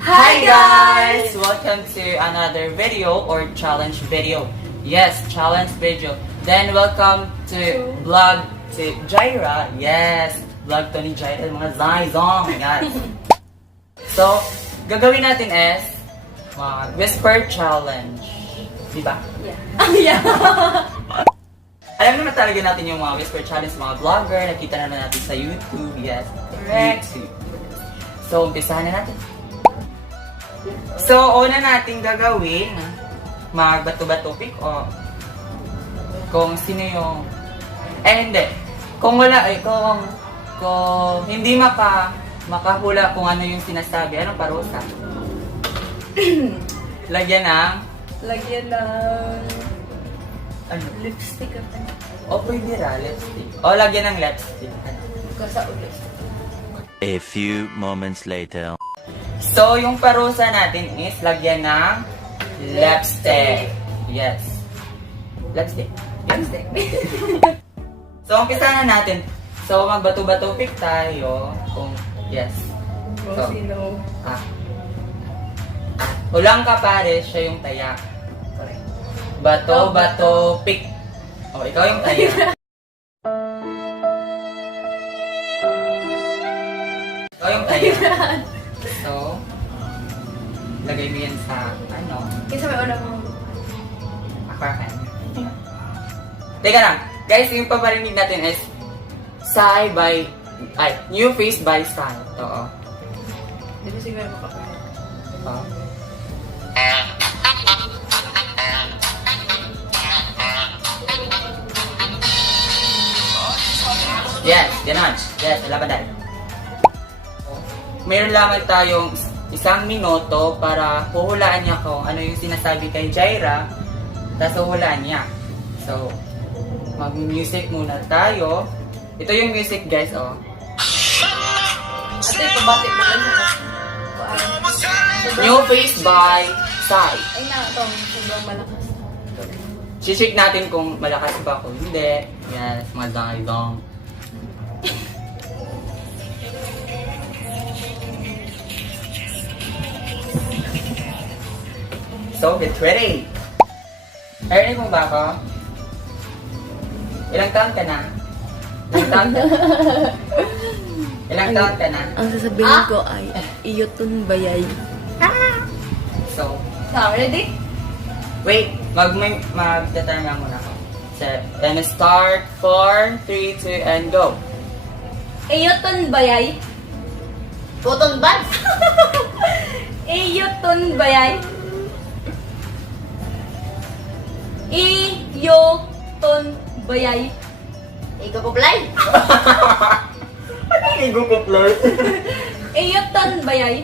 Hi guys! Welcome to another video or challenge video. Yes, challenge video. Then welcome to vlog to Jaira. Yes, vlog to ni Jaira, mga Zizong. Yes. So, gagawin natin is whisper challenge. Diba? Yeah. Alam naman talaga natin yung mga whisper challenge, mga vlogger, nakita naman natin sa YouTube. Yes, Correct. YouTube. So, umpisahan na natin. So, una nating gagawin, magbato-bato pick o kung sino yung... hindi. Kung wala, kung hindi makahula kung ano yung sinasabi, anong parusa? Lagyan ng... Lagyan ng Ano? lipstick at ano. O, pwede ra, lipstick. O, lagyan ng lipstick. Kasa ulit. A few moments later. So, yung parusa natin is lagyan ng lipstick. Yes. Lipstick. Lipstick. So, umpisa na natin. So, magbato-bato pick tayo. Kung, yes. Kung So, sino. Hulang ka pare, siya yung taya. Correct. Bato-bato pick. O, ikaw yung taya. Ikaw yung taya. So, lagay mo yan sa, Kasi may una mo. aquarium. Teka lang. Guys, yung paparinig natin is new face by side. Oo. Hindi mo siguro makapagod. Oo. Yes, ganon. Yes, laban tayo. Mayroon lamang tayong 1 minuto para huhulaan niya kung ano yung sinasabi kay Jaira, tapos huhulaan niya. So, mag-music muna tayo. Ito yung music, guys, oh. Ate, pabati mo lang siya. New face by side. Ay na, ito. Sobrang malakas. Shake natin kung malakas ba kung hindi. Yes, mga dong. So, get ready! Narinig mo ba ako? Ilang taon ka na? Ilang taon ka na? Ang sasabihin ko ay, iyotun bayay. So, Ready? wait, mag-determine muna ako. So, and start, 4, 3, 2, and go. Eyoton bayay. Puton ba? Eyoton bayay. Iyoton bayay. Ikaw po play. Ano yung igo ko, Flor? Eyoton bayay.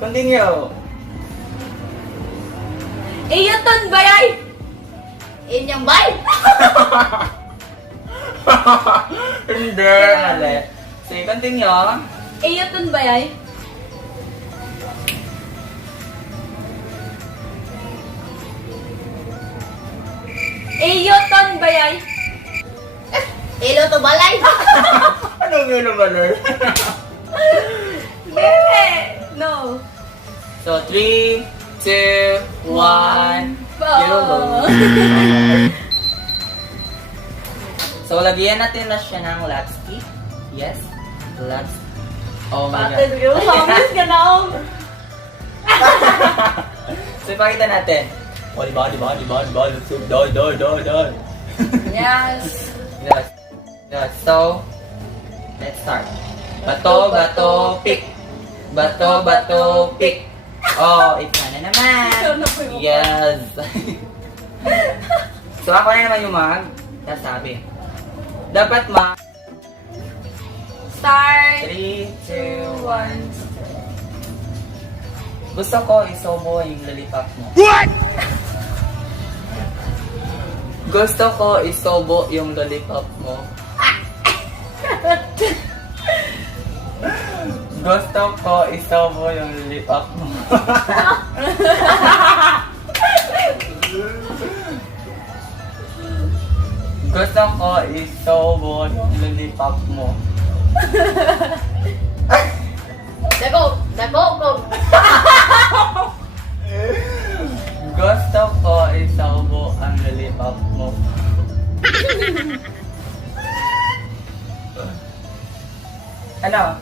Continue. Eyoton bayay. Inyong bay. Hindi, mali. Sige, continue. Eyoton bayay. Eyoton bayay. Ilo to balay. Anong yun naman, Lord? Bebe! No. So, 3, 2, 1, YOLO. So, lagyan natin na siya ng lipstick. Yes, lipstick. Oh my Bakit God. yung hamis ka na ako? So, ipakita natin. Oh, diba? Yes. Yes. So, let's start. Bato, pick. Bato, pick. Oh, ikaw na naman. Ikaw na po yung Yes. So, ako na naman yung sasabi. Dapat Start. 3, 2, 1. Gusto ko isobo yung lollipop mo. What? Gusto ko isobo yung lollipop mo. Gusto ko isobo yung lollipop mo. Gusto ko isobo yung lollipop lollipop mo? Dako ko. Gusto ko isaubo ang lollipop mo. Ano?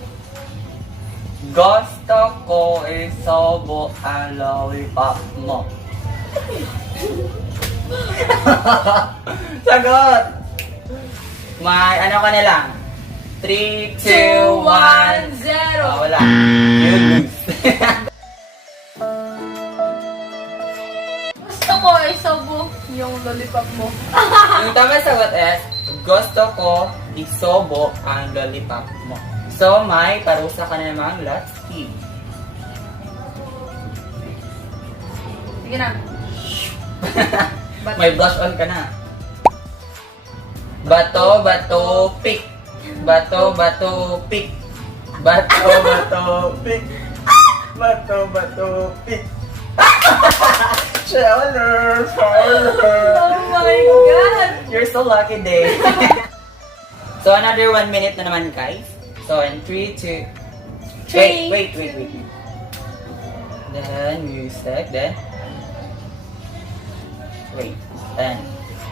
Gusto ko isaubo ang lollipop mo. Sagot! May ano ka na lang? 3, 2, 1. 0. Wala. You lose. Gusto ko isubo yung lollipop mo. Yung tama sagot is, gusto ko isobo ang lollipop mo. So, may parusa ka na namang let's see. Sige na. May blush on ka na. Bato, bato, pick. Bato, bato, pick. Bato, bato, pick. Bato, bato, pick. Challenge! Oh my God! You're so lucky, Dave. So, another 1 minute na naman, guys. So, in 3, 2... Three. Wait. Then, music. Then... Wait. Then...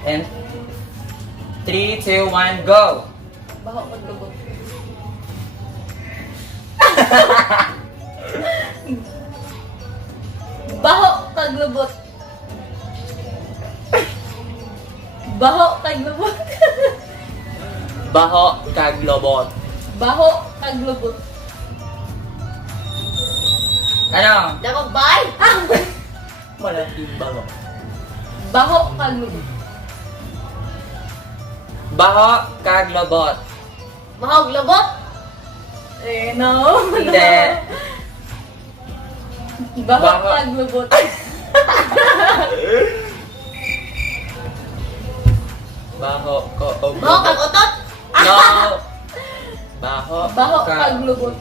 And... 3, 2, 1, go! Baho maglubot. Baho kaglubot. Baho kaglubot. Baho kag lobot. Baho kaglubot. Ano? Dako bay. Malaking baho. Baho kaglubot. Baho kag lobot. Mahog lobot. Eh, no. Hindi. Baho Baho. kaglubot. Baho ko o Mahog kag utot. No! Baho Baho kaglubot.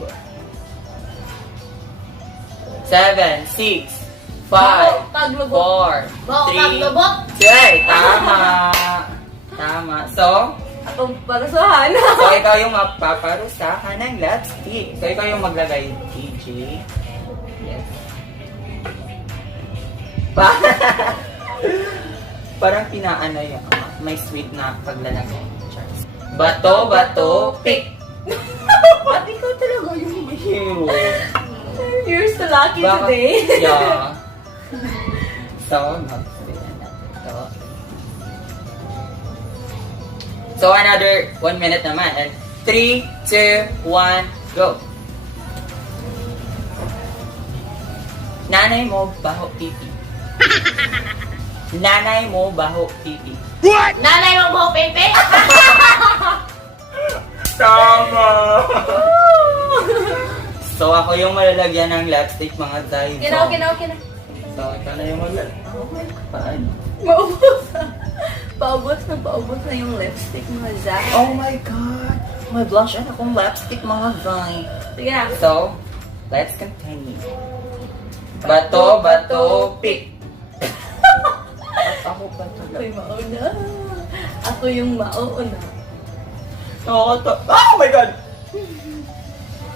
7, 6, 5, Baho kaglubot. 4, Baho kag 3, lobot. 2, tama! Tama. So, Atong parusahan. ikaw yung mapaparusahan ng lipstick. So, ikaw yung maglagay, TJ. Yes. Parang pinaano yung may sweet na paglalagay. Cheers. Bato, bato, pick. At ikaw talaga yung hero. You're so lucky Baka- today. Yeah. So, mag-sabihan natin ito. So, another 1 minute naman. And 3, 2, 1, go! Nanay mo, baho pipi. Nanay mo, baho pipi. Nanay mo buhok pepe. Tama! So, ako yung malalagyan ng lipstick, mga guys. Kina. So, ikaw na yung malalagyan. Oh my God. Maubos na. Paubos na yung lipstick mo, Zach. Oh my God! May blush and akong lipstick, mga guys. Sige na. So, let's continue. Bato, bato, pick. Ako ba talaga? Ako'y mauna. Ako yung mauna. Oh my God!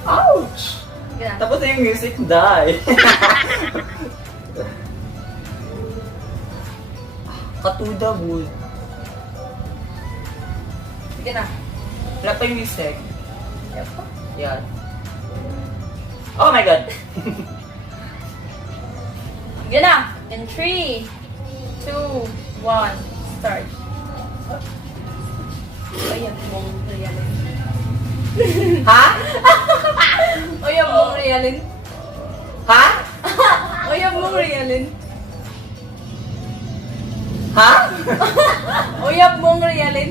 Ouch! Sige na. Tapos na yung music die. Katuda, boy. Sige na. Wala pa yung music. Yan. Oh my God! Sige na. In 3, 2, 1, start. Ayan mong realin. Ha? Ayan mong realin. Ha? Ayan mong realin. Ha? Ayan mong realin.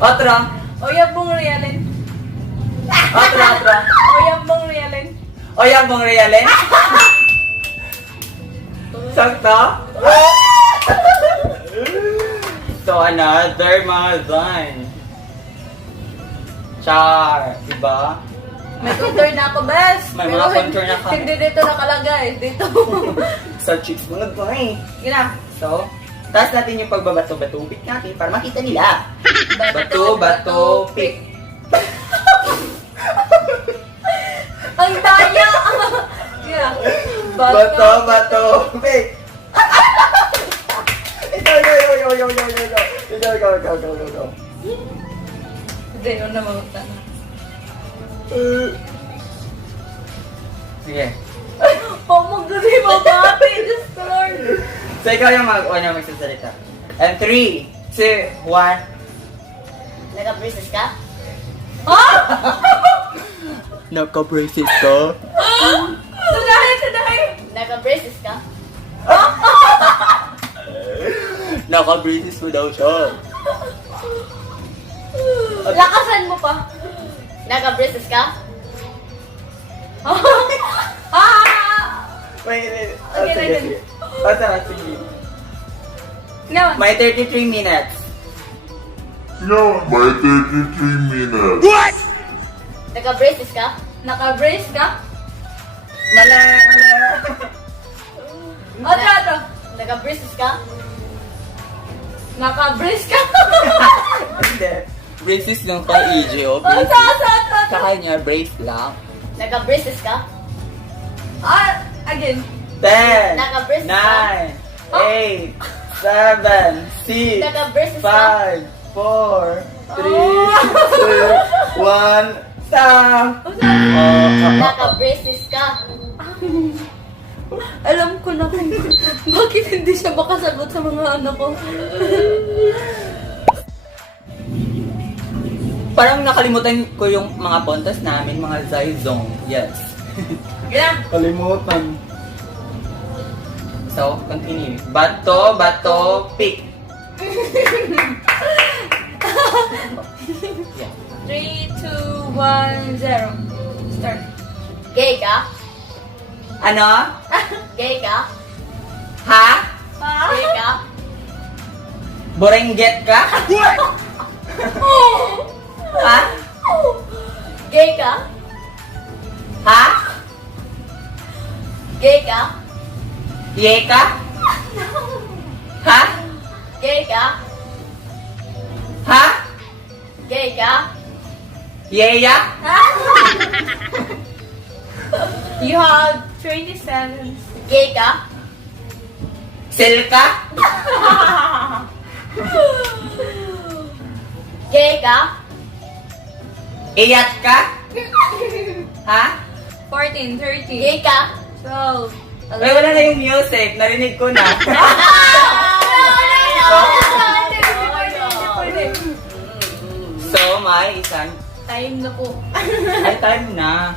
Otra. Ayan mong realin. Otra. Ayan mong realin. O yan mong realin? Sakto? So, another mga line. Char, diba? May contour na ako, bes. May Pero mga contour na ka. Hindi dito nakalagay. Dito. Sa cheeks mo na, boy. Sige na. So, Taas natin yung pagbabato-bato-pick natin para makita nila. Bato-bato-pick. Ang daya! Yeah. Bato-bato-pick. Ikaw. Hindi, yun na magutan. Sige. Oh, magdali mo ba? Diyos ko, Lord. So, ikaw yung magsasalita. And 3, 2, 1. Nag-braces ka? Ha? Naka-braces ka? Sadahin! Nag-braces ka? Naka-braces mo daw siya. Lakasan mo pa. Nag-braces ka? Wait. Okay. Sige. Naman. May 33 minutes. My 33 minutes. Nag-braces ka? Naka-brace ka? Mala. Ito. Nag-braces ka? Naka-brace ka? Hindi. Braces lang kay EJ, oh. Sa kanya, brace lang. Nag-braces ka? Again. 10, Naka-braces 9, ka? 8, 7, 6, Naka-braces ka? 5, 4, 3, 2, 1, stop! Naka-braces ka? Alam ko na kung bakit hindi siya makasagot sa mga ano ko. Parang nakalimutan ko yung mga pontas namin, mga Zizong. Yes. Yeah. Kalimutan. So, continue. Bato, pick. Yeah. 3, 2, 1, 0. Start. Gay ka? Ano? Gay ka? Ha? Gay ka? Borengget ka? Ha? Gay ka? Ha? Gay ka? Ye ka? Ha? Gay ka? Ha? Gay ka? Yeya? You have 20 seconds. Gay ka? Sel ka? Gay ka? Iyat ka? Ha? 14, 13, Gay ka? 12, Ay, wala na yung music. Narinig ko na. So, may isang... Time na po. Ay, time na.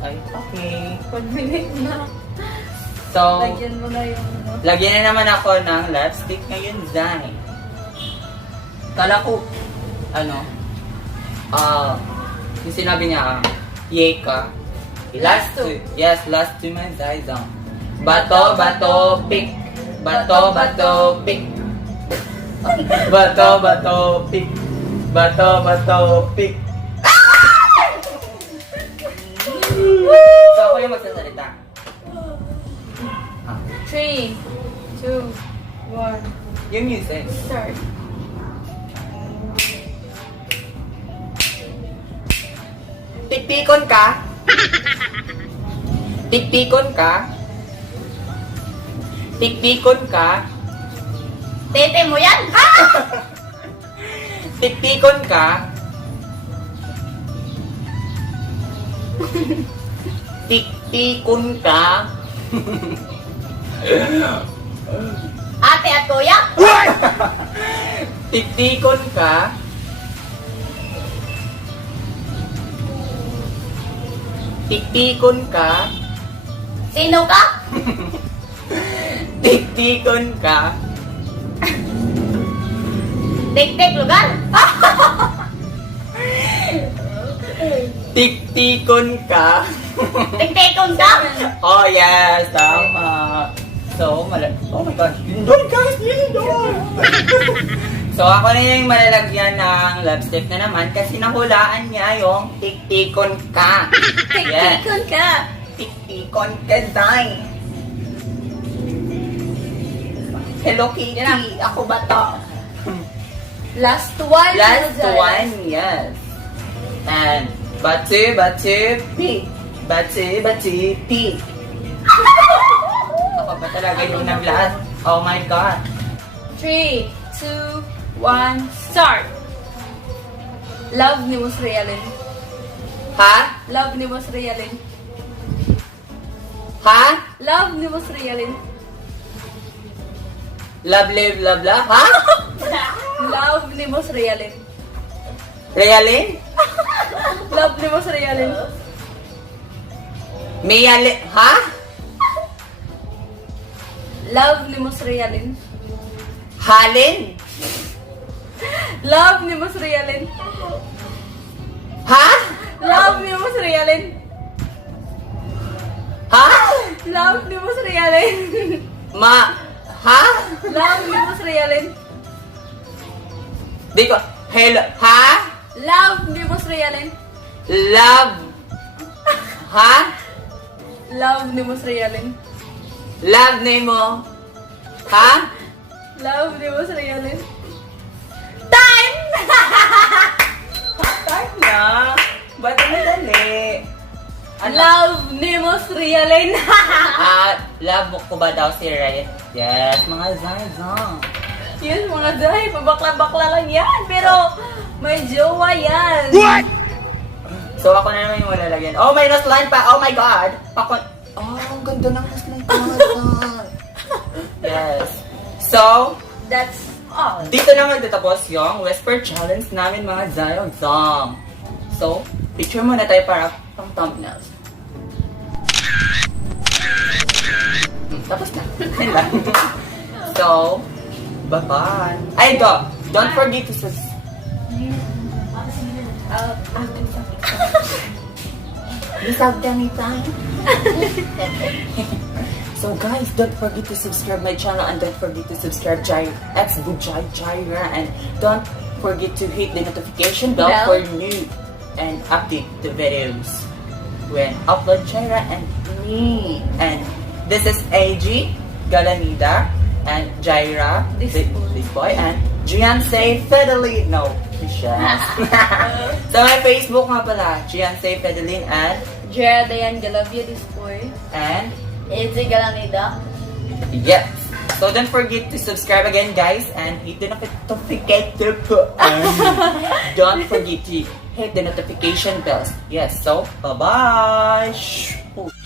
Ay, okay. 1 minute na. So, Lagyan mo na yung ano. lagyan na naman ako ng lipstick ngayon, Zai. Kala ko, yung sinabi niya, yay ka. Last two. Yes, last two my Zai Zong. Bato, pick. Bato, pick. Bato, pick. Bato, pick. So, ako yung magsasalita. 3, 2, 1, Yung music. start. Tiktikon ka? Tiktikon ka? Tiktikon ka? Tete mo yan? Tiktikon ka? Tiktikon ka? Ate at kuya? Tiktikon ka? Tiktikon ka? Sino ka? Tiktikon ka? Tik-tik lugar? Tiktikon ka? Tik-tikon ka? Oh yes, tama. So, oh my gosh, lindol guys, lindol! So, ako na yung malalagyan ng lipstick na naman kasi nahulaan niya yung tiktikon ka. Yes. Tiktikon ka. Tiktikon ka, Zai. Hello Kitty. Yan na. Ako ba to? Last one. Last Jai. one, yes. And batu, P. Batu, P. Ako ba talaga yung nag-last? Oh my God. 3, 2, 1, start! Love ni Mus Realin. Ha? Love ni Mus Realin. Ha? Love ni Mus Realin. Love, live, love, love? Ha? Love ni Mus Realin. Realin? Love ni Mus Realin. Mayali? Ha? Love ni Mus Realin. Halin? Love ni Mus Realin. Ha? Love ni Mus Realin. Ha? Love ni Mus Realin. Ha? Love ni Mus Realin. Di ko. Hello? Ha? Love ni Mus Realin. Love? Ha? Love ni Mus Realin. Love name mo? Ha? Love ni Mus Realin. Time! Start na. Ba't madali? Love ni Mus Realin. Love ko ba daw si Ryan? Yes, mga zang. Yes, mga dahi, pabakla-bakla lang yan. Pero, may jowa yan. What? So ako na naman yung malalagyan. Oh, may last line pa. Oh my God. Oh, ang ganda ng last line pa. Yes. So, That's all. dito na magtatapos yung Whisper Challenge namin mga zang. So, picture muna tayo para pang thumbnails. Tapos na. Yun lang. So, bye-bye. Ay, don't forget to subscribe. So guys, don't forget to subscribe my channel and don't forget to subscribe Jaira and don't forget to hit the notification bell Bell. for new and update the videos when upload Jaira and me. And this is AG, Galanida, and Jaira, This boy, and Gianse Fedelin. No, siya. Sa my Facebook nga pala, Gianse Fedelin and Jera Dayan Galavia, this boy. and Easy Galanida. yes. So don't forget to subscribe again, guys, and hit the notification. Don't forget to hit the notification bells. Yes. So bye bye.